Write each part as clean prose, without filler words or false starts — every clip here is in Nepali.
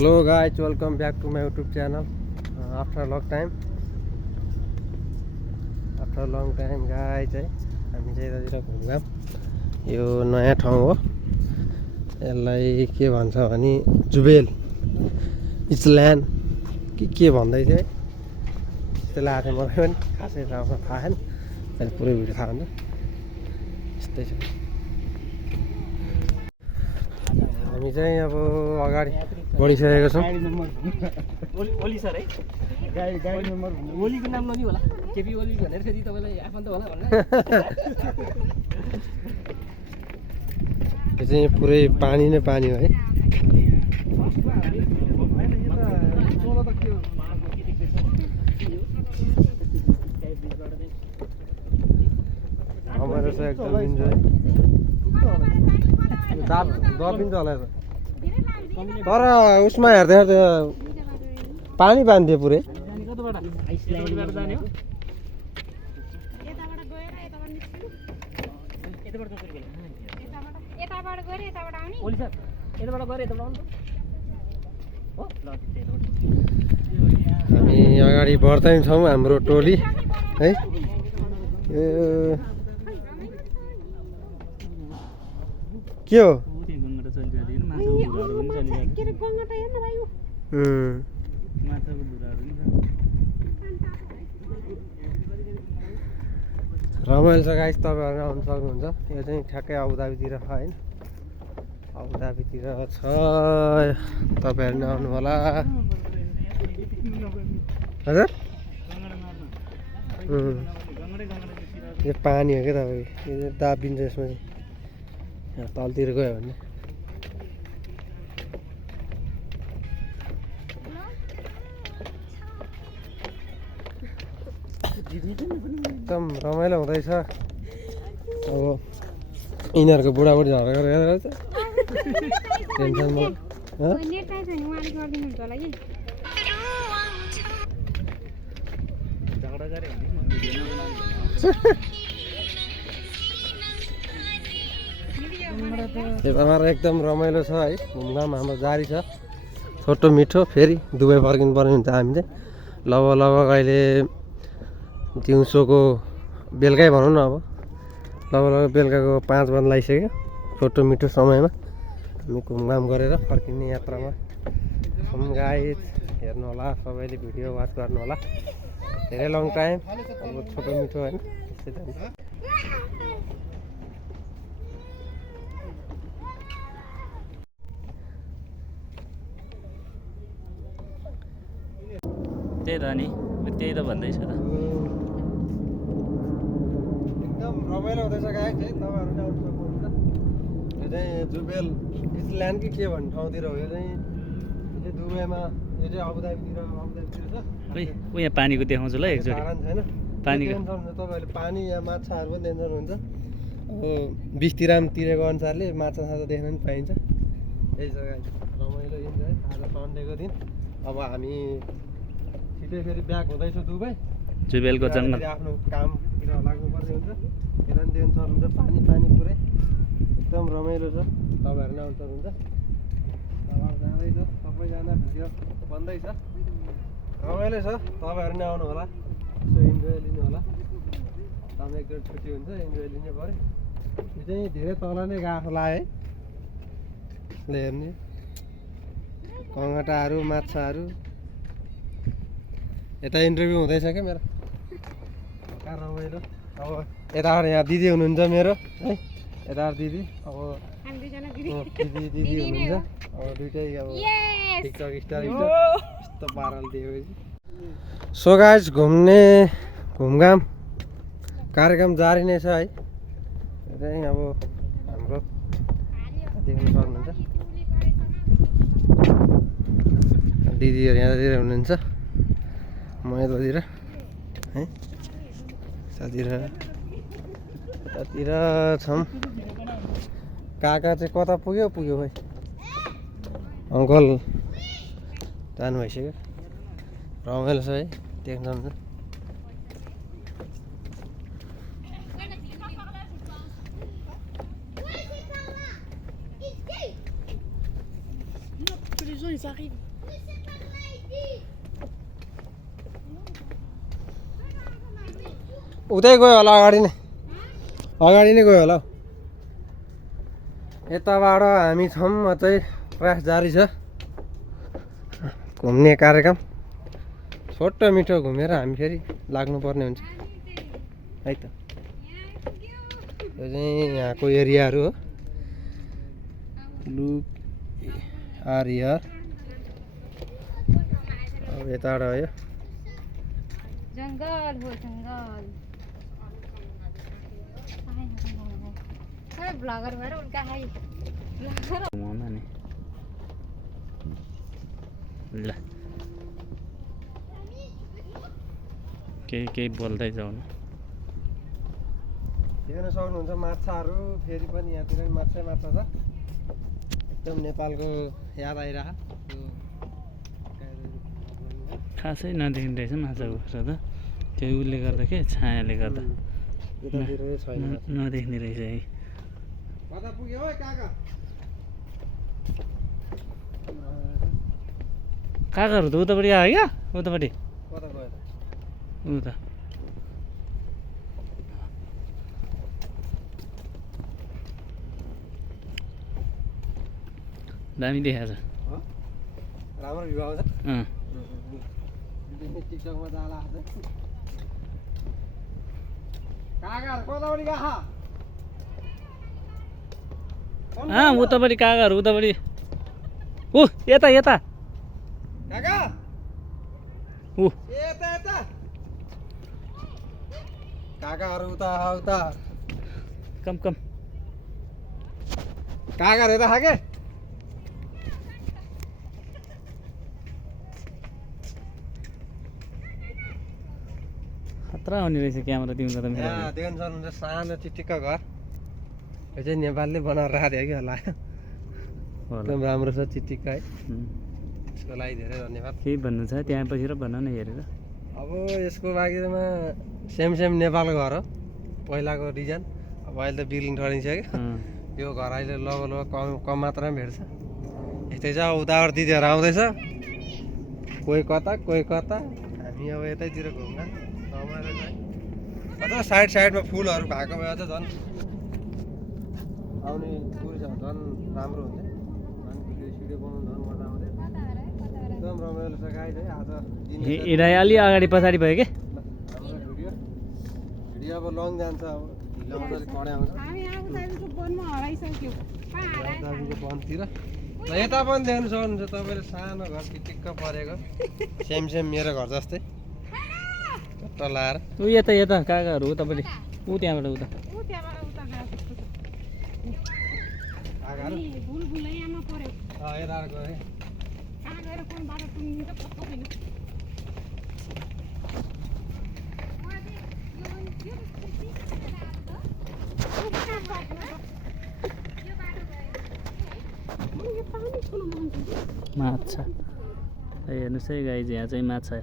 Hello guys, welcome back to my YouTube channel. After a long time guys हामी चाहिँ यतातिर घुमघाम यो नयाँ ठाउँ हो। यसलाई के भन्छ भने जुबेल इस्ल्यान्ड के भन्दै थियो त्यस्तो लाग्यो मलाई पनि खासै राम्रो थाहा छैन। अहिले पुरै भिडियो थाहा हुन्छ यस्तै छ। हामी चाहिँ अब अगाडि बढिसकेको छौँ। ओली सर है गाडी नम्बर ओलीको नाम नदिनु होला केपी ओली भनेर फेरि तपाईँलाई आफन्त होला भन्नु। यो चाहिँ पुरै पानी नै पानी हो है। रमाइलो छ एकदम इन्जोय। दबिन्छ होला तर उसमा हेर्दा हेर्दा पानी पानी थियो पुरै। हामी अगाडि बढ्दै छौँ हाम्रो टोली है। के हो रमाइलो छ गाइस, तपाईँहरू आउनु सक्नुहुन्छ। यो चाहिँ ठ्याक्कै अबुधाबीतिर छ होइन, अबुधाबीतिर छ। तपाईँहरू नै आउनु होला हजुर। यो पानी हो क्या तपाईँको, यो दाबिन्छ यसमा चाहिँ। यहाँ तलतिर गयो भने एकदम रमाइलो हुँदैछ। अब यिनीहरूको बुढाबुढी झगडा गरेर टेन्सन हमारा एकदम रमाइलो छ है। घुमघाम हाम्रो जारी छ, छोटो मिठो। फेरि दुबई फर्किनु पर्ने हुन्छ हामी चाहिँ। लगभग अहिले दिउँसोको बेलुकै भनौँ न, अब लगभग बेलुकाको 5 बजी लागिसक्यो। छोटो मिठो समयमा हामी घुमघाम गरेर फर्किने यात्रामा छौँ गाइस। हेर्नु होला सबैले, भिडियो वाच गर्नु होला। धेरै लङ टाइम अब छोटो मिठो होइन त्यस्तै त। त्यही त नि, त्यही त भन्दैछ त। एकदम रमाइलो हुँदैछ गाइस है। तपाईँहरू नै आउनु सक्नुहुन्छ। यो चाहिँ जुबेल इस्ल्यान्ड कि के भन्ने ठाउँतिर हो। यो चाहिँ दुबईमा, यो चाहिँ अबुधाबीतिर छ। ऊ यहाँ पानीको देखाउँछु ल एकचोटि। छैन पानी तपाईँहरूले पानी या माछाहरू पनि देख्न सक्नुहुन्छ। अब 20 दिरहम तिरेको अनुसारले माछा साछा देख्न पनि पाइन्छ। यही छ गाइस, रमाइलो इन्जोय। आज सन्डेको दिन अब हामी छिटै फेरि ब्याक हुँदैछु दुबई। जुबेलको जङ्गल आफ्नो कामतिर लाग्नुपर्ने हुन्छ। हेर्न देख्न सक्नुहुन्छ पानी पानी पुरै एकदम रमाइलो छ। तपाईँहरू नै आउनु सक्नुहुन्छ। अब जाँदैछ सबैजना, भिडियो बन्दैछ। रमाइलो छ, तपाईँहरू नै आउनु होला। यसो इन्जोय लिनु होला। समय एकचोटि छुट्टी हुन्छ, इन्जोय लिनु पऱ्यो। यो चाहिँ धेरै तल नै गएको लाग्यो है। हेर्ने कङ्गटाहरू माछाहरू। यता इन्टरभ्यू हुँदैछ क्या मेरो, कहाँ रमाइलो। अब यताबाट यहाँ दिदी हुनुहुन्छ मेरो है, यताबाट दिदी। अब दिदी हुनुहुन्छ। अब दुइटै अब टिकटक स्टार यस्तो पाराले दिएपछि। सो गाइस, घुमघाम कार्यक्रम जारी नै छ है। चाहिँ अब हाम्रो देख्न सक्नुहुन्छ दिदीहरू यहाँतिर हुनुहुन्छ, म यतातिर है। यतातिर छौँ। काका चाहिँ कता पुग्यो भाइ, अङ्कल जानु भइसक्यो। रमाइलो छ है, देख्न सक्नुहुन्छ। Ils arrivent. उतै गयो होला अगाडि नै गयो होला हौ। यताबाट हामी छौँ अझै प्रयास जारी छ घुम्ने कार्यक्रम। छोटो मिठो घुमेर हामी फेरि लाग्नुपर्ने हुन्छ है त। यो चाहिँ यहाँको एरियाहरू हो। Look are here. अब यताबाट आयो जंगल हो जंगल। अरे ब्लॉगर भएर उनका है ब्लॉगर नि ल केही बोल्दै जाउँ न। हेर्न सक्नुहुन्छ माछाहरू फेरि पनि यहाँतिर पनि माछा छ। एकदम नेपालको याद आइरहेको खासै नदेखिँदो रहेछ माछा उखेर त त्यो उसले गर्दा के छायाले गर्दा नदेख्ने रहेछ है। कता पुग्यो हो काका? काकाहरू त उतापट्टि आयो क्या उतापट्टि कता गयो त? उता दामी देखाएको छ। राम्रो भ्यू आउँछ। अँ टिकटकमा जाला काकाहरू कतापट्टि गएको? उतापट्टि काकाहरू उतापट्टि ऊ यता यता काका ऊ यता यता काकाहरू उता उता कम कम काकाहरू यता खाके खतरा हुने रहेछ क्यामेरा तिम्रो त मेरो। यहाँ देख्न सक्नुहुन्छ सानो चिटिक्क घर। यो चाहिँ नेपालले बनाएर राखेको थियो कि होला। एकदम राम्रो छ चिटिक्क है। यसको लागि धेरै धन्यवाद। केही भन्नु छ त्यहाँ पछि र भन न हेरेर। अब यसको बारेमा सेम नेपाल घर हो पहिलाको डिजाइन। अब अहिले त बिल्डिङ ठडिसक्यो। यो घर अहिले लगभग कम मात्रामा भेट्छ। यस्तै छ उताबाट दिदीहरू आउँदैछ कोही कता हामी अब यतैतिर घुम्न रमाइलो छ है। अझ साइडमा फुलहरू भएको भए चाहिँ झन् आउने टुरिस्टहरू झन् राम्रो हुन्छ। झन् भिडियो बनाउनु झन् मजा आउँथ्यो। एकदम रमाइलो छ गाइड है। आज हिँडाइ अलि अगाडि पछाडि भयो कि हाम्रो भिडियो अब लङ जान्छ। अब ढिलो मजाले कडे आउँछ दाजुको वनतिर। यता पनि देख्नु सक्नुहुन्छ तपाईँले सानो घर टिक्क परेको सेम मेरो घर जस्तै टट्ट लाएर। ऊ यता यता काकाहरू उतापट्टि ऊ त्यहाँबाट उता काकाहरू यता गयो है। माछा हेर्नुहोस् है गाइज यहाँ चाहिँ माछा।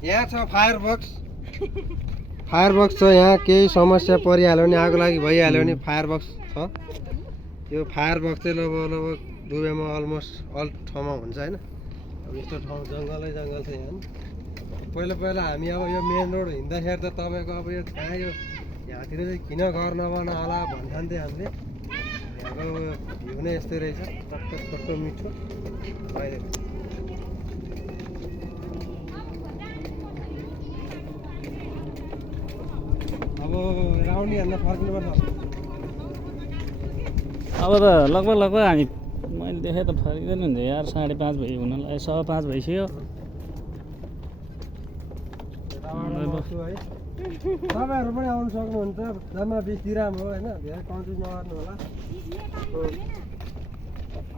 यहाँ छ फायर बक्स छ। यहाँ केही समस्या परिहाल्यो भने आगो लागि भइहाल्यो भने फायर बक्स छ। यो फायर बक्स चाहिँ लगभग दुबईमा अलमोस्ट अल ठाउँमा हुन्छ होइन। अब यस्तो ठाउँ जङ्गलै जङ्गल छ यहाँ। पहिला हामी अब यो मेन रोड हिँड्दाखेरि त तपाईँको अब यो कहाँ यो यहाँतिर चाहिँ किन घर नबना होला भन्थ्यो हामीले। यहाँको भ्यू नै यस्तै रहेछ टक्क छोटो मिठो। अब राउन्ड हान्न फर्किनुपर्छ। अब त लगभग हामी मैले देखेँ त फर्किँदैन हुन्छ यार 5:30 भयो हुनलाई 5:15 भइसक्यो। तपाईँहरू पनि आउनु सक्नुहुन्छ। जम्मा 20 दिराम हो होइन। धेरै कन्फ्युज नगर्नु होला।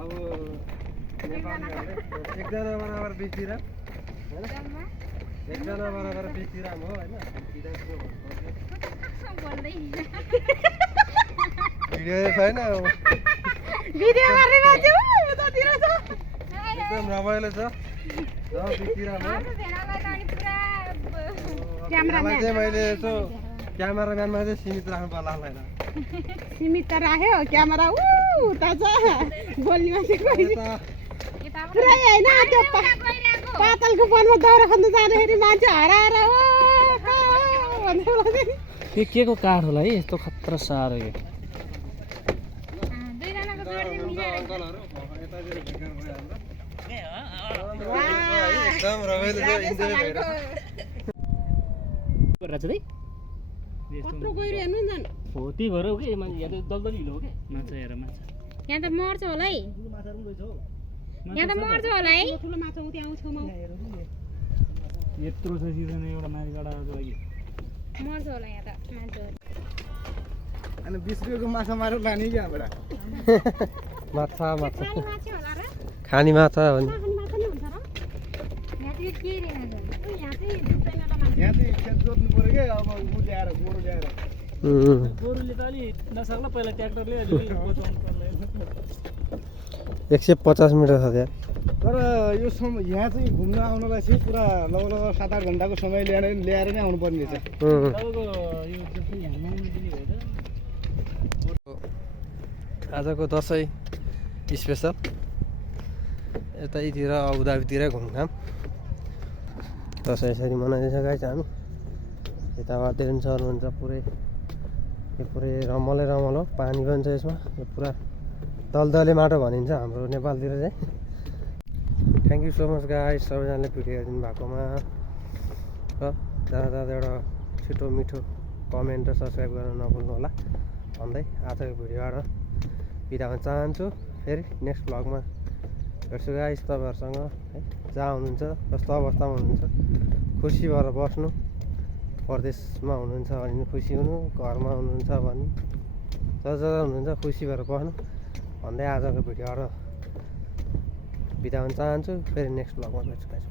अब नेपालीहरूले एकजना बराबर 20 दिराम होइन। एकजना बराबर 20 दिराम हो होइन। भिडियो छैन एकदम रमाइलो छ। मैले यसो क्यामेराम्यानमा चाहिँ सीमित राख्नु पर्ला होइन। सीमित त राख्यो क्यामेरा उता छ गोलीमा चाहिँ पुरै होइन त्यो पातलको वनमा दाउरा खोज्नु जाँदाखेरि मान्छे हराएर ओ भन्दै बोल्दै। यो के को काठ होला है यस्तो खतरा साह्रो यो दुईजनाको जोडी मिलाएर एकदम रमाइलो छ इन्जोय भइरहेको गरेर चाहिँ कत्रो गहिरो हेर्नु नि झन्। हो त्यही भएर हो कि मान्छे यहाँ त दलदल हिलो हो कि माछा हेर माछा यहाँ त मर्छ होला है माछाहरू पनि रहेछ हौ यहाँ त मर्छ होला है ठुलो माछा उ त्यहाँ छेउमा यत्रो छ सिजन एउटा माछाको लागि मर्छ होला यहाँ त मान्छेहरू अनि 20 रुपियाँको माछा मारेर लाने कि यहाँबाट माछा माछा खाने माछा होला र खाने माछा हो नि खाने माछा नि हुन्छ र यहाँ चाहिँ के रहेन यहाँ चाहिँ दुधैनला मान्छे यहाँ चाहिँ खेत जोत्नु पऱ्यो कि अब उ ल्याएर गोरु ल्याएर गोरुले त अलि नसक्ला पहिला ट्र्याक्टरले अलि बचाउनु पर्ला 150 मिटर छ त्यहाँ तर यो समय यहाँ चाहिँ घुम्न आउनलाई चाहिँ पुरा लगभग 7-8 घन्टाको समय ल्याएर नै आउनुपर्ने रहेछ तपाईँको यो जस्तै ह्याङ्गमा दिने भएर आजको दसैँ स्पेसल यतैतिर अबुधाबीतिर घुमघाम दसैँ यसरी मनाइन्छ गाइस हामी यताबाट पनि सर्नुहुन्छ पुरै यो पुरै रमालो पानी पनि छ यसमा यो पुरा दलदले माटो भनिन्छ हाम्रो नेपालतिर चाहिँ thank you so much guys सबैजनाले भिडियो हेरिदिनु भएकोमा र जाँदा एउटा छिटो मिठो कमेन्ट र सब्सक्राइब गर्न नभुल्नु होला भन्दै आजको भिडियोबाट बिदा हुन चाहन्छु फेरि नेक्स्ट भ्लगमा भेट्छु गाइस तपाईँहरूसँग है जहाँ हुनुहुन्छ कस्तो अवस्थामा हुनुहुन्छ खुसी भएर बस्नु परदेशमा हुनुहुन्छ भने खुसी हुनु घरमा हुनुहुन्छ भने जहाँ हुनुहुन्छ खुसी भएर बस्नु भन्दै आजको भिडियोबाट बिदा हुन चाहन्छु फेरि नेक्स्ट भ्लगमा भेट्छु गाइस